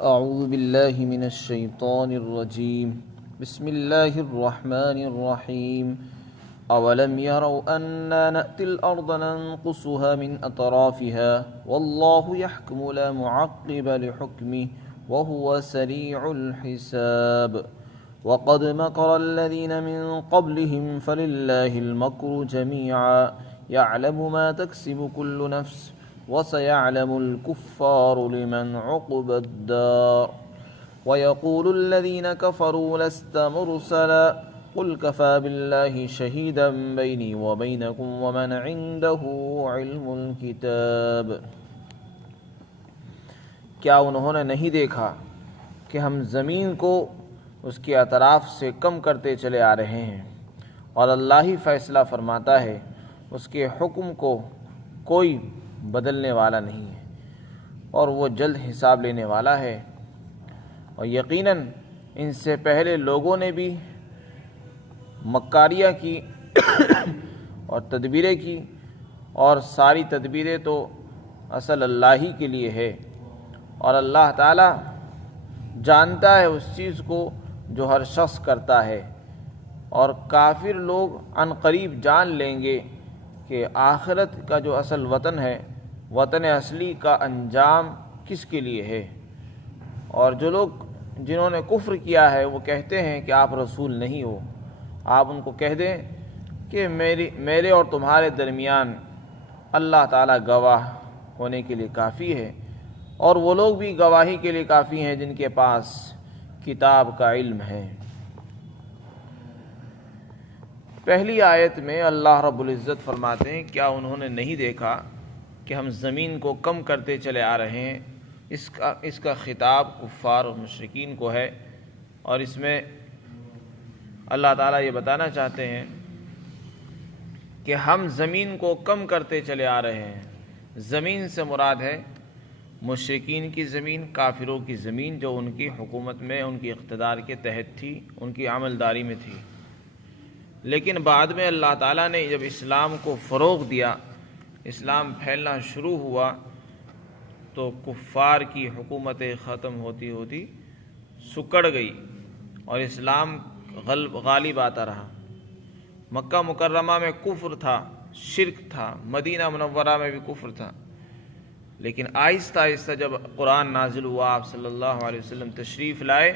أعوذ بالله من الشيطان الرجيم بسم الله الرحمن الرحيم أولم يروا أنا نأتي الأرض ننقصها من أطرافها والله يحكم لا معقب لحكمه وهو سريع الحساب وقد مكر الذين من قبلهم فلله المكر جميعا يعلم ما تكسب كل نفس وسيعلم الكفار لمن عقبى الدار ويقول الذين كفروا لست مرسلا قل كفى بالله شهيدا بيني وبينكم ومن عنده علم الكتاب۔ کیا انہوں نے نہیں دیکھا کہ ہم زمین کو اس کے اطراف سے کم کرتے چلے آ رہے ہیں اور اللہ ہی فیصلہ فرماتا ہے، اس کے حکم کو کوئی بدلنے والا نہیں ہے اور وہ جلد حساب لینے والا ہے۔ اور یقیناً ان سے پہلے لوگوں نے بھی مکاریاں کی اور تدبیریں کی، اور ساری تدبیریں تو اصل اللہ ہی کے لیے ہے، اور اللہ تعالی جانتا ہے اس چیز کو جو ہر شخص کرتا ہے۔ اور کافر لوگ عن قریب جان لیں گے کہ آخرت کا جو اصل وطن ہے، وطن اصلی کا انجام کس کے لیے ہے۔ اور جو لوگ جنہوں نے کفر کیا ہے وہ کہتے ہیں کہ آپ رسول نہیں ہو، آپ ان کو کہہ دیں کہ میرے اور تمہارے درمیان اللہ تعالیٰ گواہ ہونے کے لیے کافی ہے، اور وہ لوگ بھی گواہی کے لیے کافی ہیں جن کے پاس کتاب کا علم ہے۔ پہلی آیت میں اللہ رب العزت فرماتے ہیں کیا انہوں نے نہیں دیکھا کہ ہم زمین کو کم کرتے چلے آ رہے ہیں۔ اس کا خطاب کفار اور مشرکین کو ہے، اور اس میں اللہ تعالیٰ یہ بتانا چاہتے ہیں کہ ہم زمین کو کم کرتے چلے آ رہے ہیں۔ زمین سے مراد ہے مشرکین کی زمین، کافروں کی زمین جو ان کی حکومت میں، ان کی اقتدار کے تحت تھی، ان کی عملداری میں تھی۔ لیکن بعد میں اللہ تعالیٰ نے جب اسلام کو فروغ دیا، اسلام پھیلنا شروع ہوا، تو کفار کی حکومتیں ختم ہوتی ہوتی سکڑ گئی اور اسلام غالب آتا رہا۔ مکہ مکرمہ میں کفر تھا، شرک تھا، مدینہ منورہ میں بھی کفر تھا، لیکن آہستہ آہستہ جب قرآن نازل ہوا، آپ صلی اللہ علیہ وسلم تشریف لائے،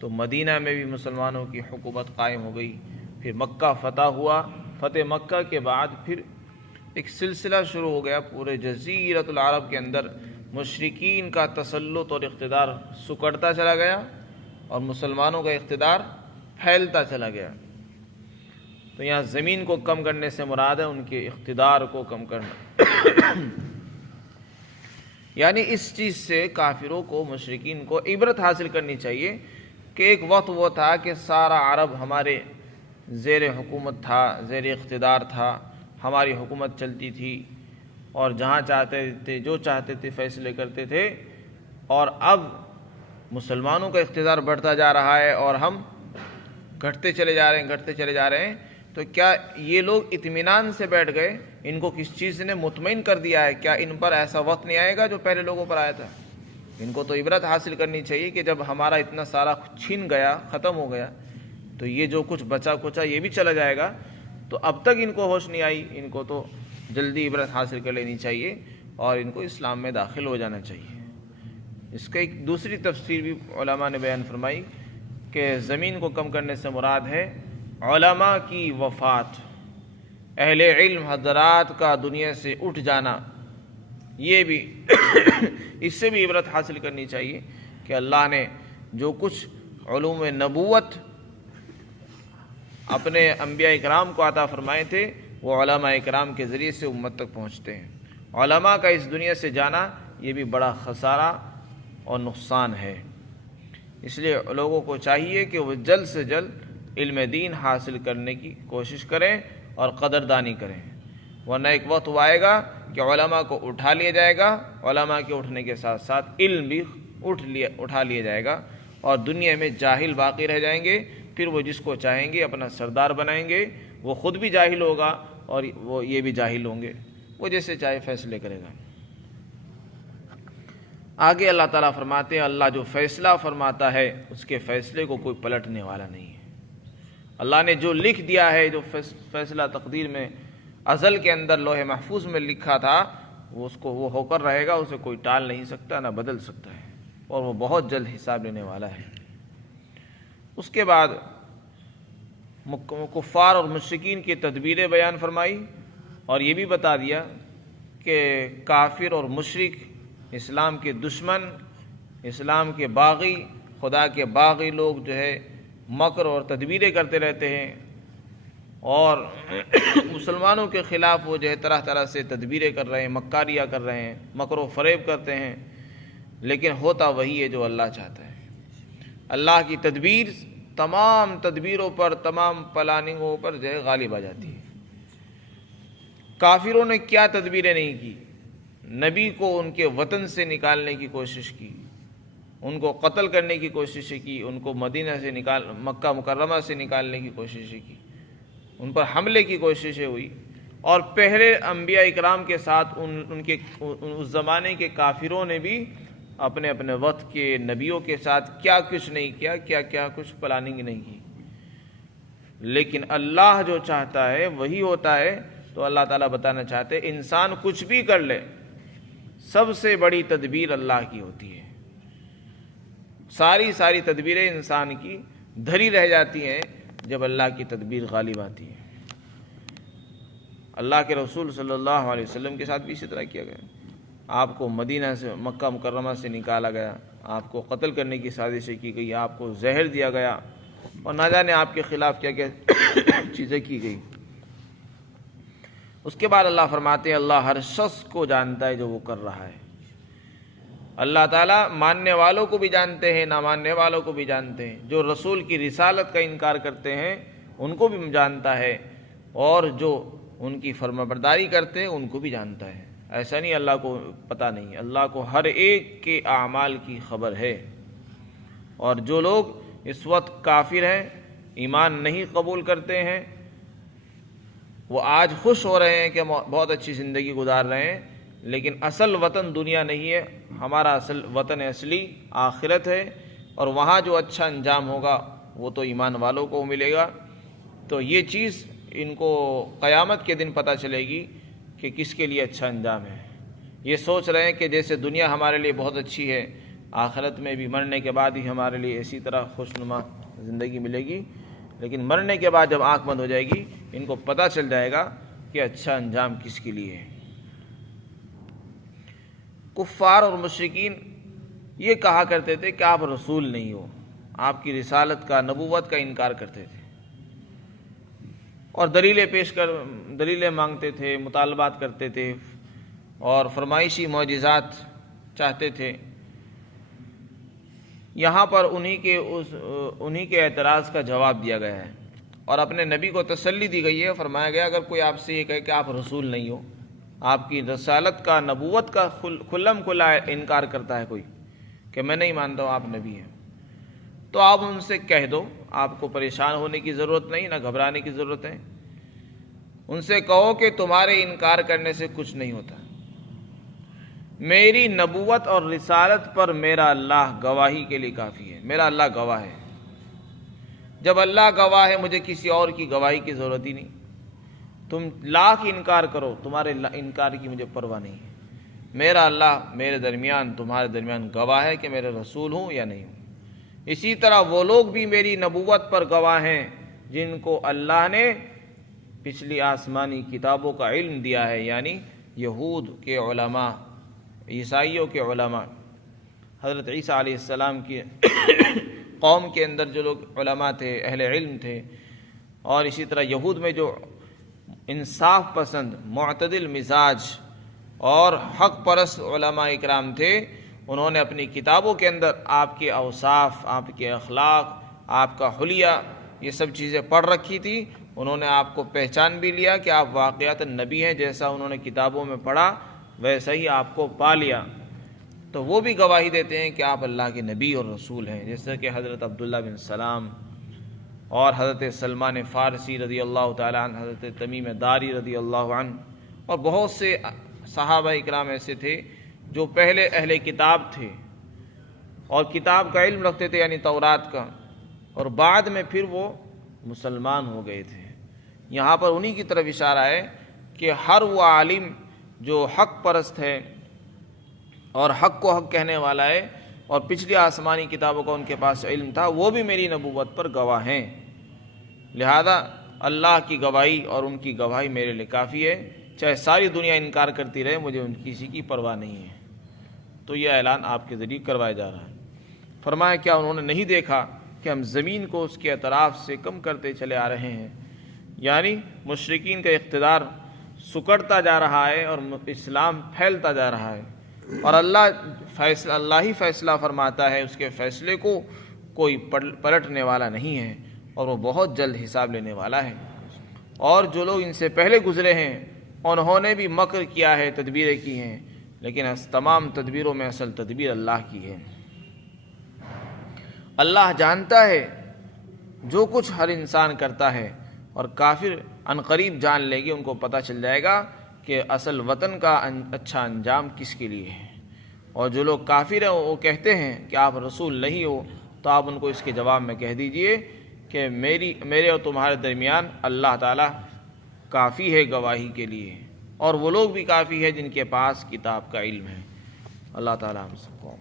تو مدینہ میں بھی مسلمانوں کی حکومت قائم ہو گئی۔ پھر مکہ فتح ہوا، فتح مکہ کے بعد پھر ایک سلسلہ شروع ہو گیا، پورے جزیرۃ العرب کے اندر مشرکین کا تسلط اور اقتدار سکڑتا چلا گیا اور مسلمانوں کا اقتدار پھیلتا چلا گیا۔ تو یہاں زمین کو کم کرنے سے مراد ہے ان کے اقتدار کو کم کرنا۔ یعنی اس چیز سے کافروں کو، مشرکین کو عبرت حاصل کرنی چاہیے کہ ایک وقت وہ تھا کہ سارا عرب ہمارے زیر حکومت تھا، زیر اقتدار تھا، ہماری حکومت چلتی تھی، اور جہاں چاہتے تھے، جو چاہتے تھے فیصلے کرتے تھے، اور اب مسلمانوں کا اقتدار بڑھتا جا رہا ہے اور ہم گھٹتے چلے جا رہے ہیں۔ تو کیا یہ لوگ اطمینان سے بیٹھ گئے؟ ان کو کس چیز نے مطمئن کر دیا ہے؟ کیا ان پر ایسا وقت نہیں آئے گا جو پہلے لوگوں پر آیا تھا؟ ان کو تو عبرت حاصل کرنی چاہیے کہ جب ہمارا اتنا سارا چھین گیا، ختم ہو گیا، تو یہ جو کچھ بچا کچا یہ بھی چلا جائے گا۔ تو اب تک ان کو ہوش نہیں آئی، ان کو تو جلدی عبرت حاصل کر لینی چاہیے اور ان کو اسلام میں داخل ہو جانا چاہیے۔ اس کا ایک دوسری تفسیر بھی علماء نے بیان فرمائی کہ زمین کو کم کرنے سے مراد ہے علماء کی وفات، اہل علم حضرات کا دنیا سے اٹھ جانا۔ یہ بھی اس سے بھی عبرت حاصل کرنی چاہیے کہ اللہ نے جو کچھ علوم نبوت اپنے انبیاء اکرام کو عطا فرمائے تھے وہ علماء اکرام کے ذریعے سے امت تک پہنچتے ہیں۔ علماء کا اس دنیا سے جانا یہ بھی بڑا خسارہ اور نقصان ہے۔ اس لیے لوگوں کو چاہیے کہ وہ جلد سے جلد علم دین حاصل کرنے کی کوشش کریں اور قدردانی کریں، ورنہ ایک وقت وہ آئے گا کہ علماء کو اٹھا لیا جائے گا، علماء کے اٹھنے کے ساتھ ساتھ علم بھی اٹھا لیا جائے گا، اور دنیا میں جاہل باقی رہ جائیں گے۔ پھر وہ جس کو چاہیں گے اپنا سردار بنائیں گے، وہ خود بھی جاہل ہوگا اور وہ یہ بھی جاہل ہوں گے، وہ جیسے چاہے فیصلے کرے گا۔ آگے اللہ تعالیٰ فرماتے ہیں اللہ جو فیصلہ فرماتا ہے اس کے فیصلے کو کوئی پلٹنے والا نہیں ہے۔ اللہ نے جو لکھ دیا ہے، جو فیصلہ تقدیر میں ازل کے اندر لوح محفوظ میں لکھا تھا، وہ ہو کر رہے گا، اسے کوئی ٹال نہیں سکتا نہ بدل سکتا ہے، اور وہ بہت جلد حساب لینے والا ہے۔ اس کے بعد کفار اور مشرکین کی تدبیریں بیان فرمائی، اور یہ بھی بتا دیا کہ کافر اور مشرک، اسلام کے دشمن، اسلام کے باغی، خدا کے باغی لوگ جو ہے مکر اور تدبیریں کرتے رہتے ہیں، اور مسلمانوں کے خلاف وہ جو ہے طرح طرح سے تدبیریں کر رہے ہیں، مکاریاں کر رہے ہیں، مکر و فریب کرتے ہیں، لیکن ہوتا وہی ہے جو اللہ چاہتا ہے۔ اللہ کی تدبیر تمام تدبیروں پر، تمام پلاننگوں پر جو ہے غالب آ جاتی ہے۔ کافروں نے کیا تدبیریں نہیں کی؟ نبی کو ان کے وطن سے نکالنے کی کوشش کی، ان کو قتل کرنے کی کوششیں کی، ان کو مدینہ سے مکہ مکرمہ سے نکالنے کی کوششیں کی، ان پر حملے کی کوششیں ہوئی، اور پہلے انبیاء اکرام کے ساتھ اس زمانے کے کافروں نے بھی اپنے اپنے وقت کے نبیوں کے ساتھ کیا کچھ نہیں کیا، کیا کچھ پلاننگ نہیں کی۔ لیکن اللہ جو چاہتا ہے وہی ہوتا ہے۔ تو اللہ تعالیٰ بتانا چاہتے ہیں انسان کچھ بھی کر لے، سب سے بڑی تدبیر اللہ کی ہوتی ہے۔ ساری تدبیریں انسان کی دھری رہ جاتی ہیں جب اللہ کی تدبیر غالب آتی ہے۔ اللہ کے رسول صلی اللہ علیہ وسلم کے ساتھ بھی اسی طرح کیا گیا۔ آپ کو مدینہ سے، مکہ مکرمہ سے نکالا گیا، آپ کو قتل کرنے کی سازشیں کی گئی، آپ کو زہر دیا گیا، اور نہ جانے آپ کے خلاف کیا کیا چیزیں کی گئی۔ اس کے بعد اللہ فرماتے ہیں اللہ ہر شخص کو جانتا ہے جو وہ کر رہا ہے۔ اللہ تعالیٰ ماننے والوں کو بھی جانتے ہیں، نہ ماننے والوں کو بھی جانتے ہیں، جو رسول کی رسالت کا انکار کرتے ہیں ان کو بھی جانتا ہے، اور جو ان کی فرمانبرداری کرتے ہیں ان کو بھی جانتا ہے۔ ایسا نہیں اللہ کو پتہ نہیں، اللہ کو ہر ایک کے اعمال کی خبر ہے۔ اور جو لوگ اس وقت کافر ہیں، ایمان نہیں قبول کرتے ہیں، وہ آج خوش ہو رہے ہیں کہ بہت اچھی زندگی گزار رہے ہیں، لیکن اصل وطن دنیا نہیں ہے، ہمارا اصل وطن اصلی آخرت ہے، اور وہاں جو اچھا انجام ہوگا وہ تو ایمان والوں کو ملے گا۔ تو یہ چیز ان کو قیامت کے دن پتہ چلے گی کہ کس کے لیے اچھا انجام ہے۔ یہ سوچ رہے ہیں کہ جیسے دنیا ہمارے لیے بہت اچھی ہے، آخرت میں بھی مرنے کے بعد ہی ہمارے لیے اسی طرح خوشنما زندگی ملے گی، لیکن مرنے کے بعد جب آنکھ بند ہو جائے گی ان کو پتہ چل جائے گا کہ اچھا انجام کس کے لیے ہے۔ کفار اور مشرکین یہ کہا کرتے تھے کہ آپ رسول نہیں ہو، آپ کی رسالت کا، نبوت کا انکار کرتے تھے، اور دلیلیں مانگتے تھے، مطالبات کرتے تھے، اور فرمائشی معجزات چاہتے تھے۔ یہاں پر انہی کے اعتراض کا جواب دیا گیا ہے، اور اپنے نبی کو تسلی دی گئی ہے، فرمایا گیا اگر کوئی آپ سے یہ کہے کہ آپ رسول نہیں ہو، آپ کی رسالت کا، نبوت کا کھلم کھلا انکار کرتا ہے کوئی کہ میں نہیں مانتا ہوں آپ نبی ہیں، تو آپ ان سے کہہ دو، آپ کو پریشان ہونے کی ضرورت نہیں، نہ گھبرانے کی ضرورت ہے۔ ان سے کہو کہ تمہارے انکار کرنے سے کچھ نہیں ہوتا، میری نبوت اور رسالت پر میرا اللہ گواہی کے لیے کافی ہے، میرا اللہ گواہ ہے۔ جب اللہ گواہ ہے مجھے کسی اور کی گواہی کی ضرورت ہی نہیں۔ تم لاکھ انکار کرو، تمہارے انکار کی مجھے پرواہ نہیں ہے، میرا اللہ میرے درمیان، تمہارے درمیان گواہ ہے کہ میرے رسول ہوں یا نہیں ہوں۔ اسی طرح وہ لوگ بھی میری نبوت پر گواہ ہیں جن کو اللہ نے پچھلی آسمانی کتابوں کا علم دیا ہے، یعنی یہود کے علماء، عیسائیوں کے علماء، حضرت عیسیٰ علیہ السلام کی قوم کے اندر جو لوگ علماء تھے، اہل علم تھے، اور اسی طرح یہود میں جو انصاف پسند، معتدل مزاج اور حق پرست علماء اکرام تھے، انہوں نے اپنی کتابوں کے اندر آپ کے اوصاف، آپ کے اخلاق، آپ کا حلیہ، یہ سب چیزیں پڑھ رکھی تھی۔ انہوں نے آپ کو پہچان بھی لیا کہ آپ واقعات نبی ہیں، جیسا انہوں نے کتابوں میں پڑھا ویسا ہی آپ کو پا لیا، تو وہ بھی گواہی دیتے ہیں کہ آپ اللہ کے نبی اور رسول ہیں، جیسا کہ حضرت عبداللہ بن سلام اور حضرت سلمان فارسی رضی اللہ تعالیٰ عنہ، حضرت تمیم داری رضی اللہ عنہ، اور بہت سے صحابہ اکرام ایسے تھے جو پہلے اہل کتاب تھے اور کتاب کا علم رکھتے تھے یعنی تورات کا، اور بعد میں پھر وہ مسلمان ہو گئے تھے۔ یہاں پر انہی کی طرف اشارہ ہے کہ ہر وہ عالم جو حق پرست ہے اور حق کو حق کہنے والا ہے اور پچھلی آسمانی کتابوں کا ان کے پاس علم تھا، وہ بھی میری نبوت پر گواہ ہیں۔ لہذا اللہ کی گواہی اور ان کی گواہی میرے لیے کافی ہے، چاہے ساری دنیا انکار کرتی رہے، مجھے ان کسی کی پرواہ نہیں ہے۔ تو یہ اعلان آپ کے ذریعے کروایا جا رہا ہے۔ فرمایا کیا انہوں نے نہیں دیکھا کہ ہم زمین کو اس کے اطراف سے کم کرتے چلے آ رہے ہیں، یعنی مشرکین کا اقتدار سکڑتا جا رہا ہے اور اسلام پھیلتا جا رہا ہے، اور اللہ ہی فیصلہ فرماتا ہے، اس کے فیصلے کو کوئی پلٹنے والا نہیں ہے، اور وہ بہت جلد حساب لینے والا ہے۔ اور جو لوگ ان سے پہلے گزرے ہیں انہوں نے بھی مکر کیا ہے، تدبیریں کی ہیں، لیکن تمام تدبیروں میں اصل تدبیر اللہ کی ہے۔ اللہ جانتا ہے جو کچھ ہر انسان کرتا ہے، اور کافر عنقریب جان لے گے، ان کو پتہ چل جائے گا کہ اصل وطن کا اچھا انجام کس کے لیے ہے۔ اور جو لوگ کافر ہیں وہ کہتے ہیں کہ آپ رسول نہیں ہو، تو آپ ان کو اس کے جواب میں کہہ دیجئے کہ میرے اور تمہارے درمیان اللہ تعالیٰ کافی ہے گواہی کے لیے، اور وہ لوگ بھی کافی ہے جن کے پاس کتاب کا علم ہے۔ اللہ تعالیٰ ہم سب کو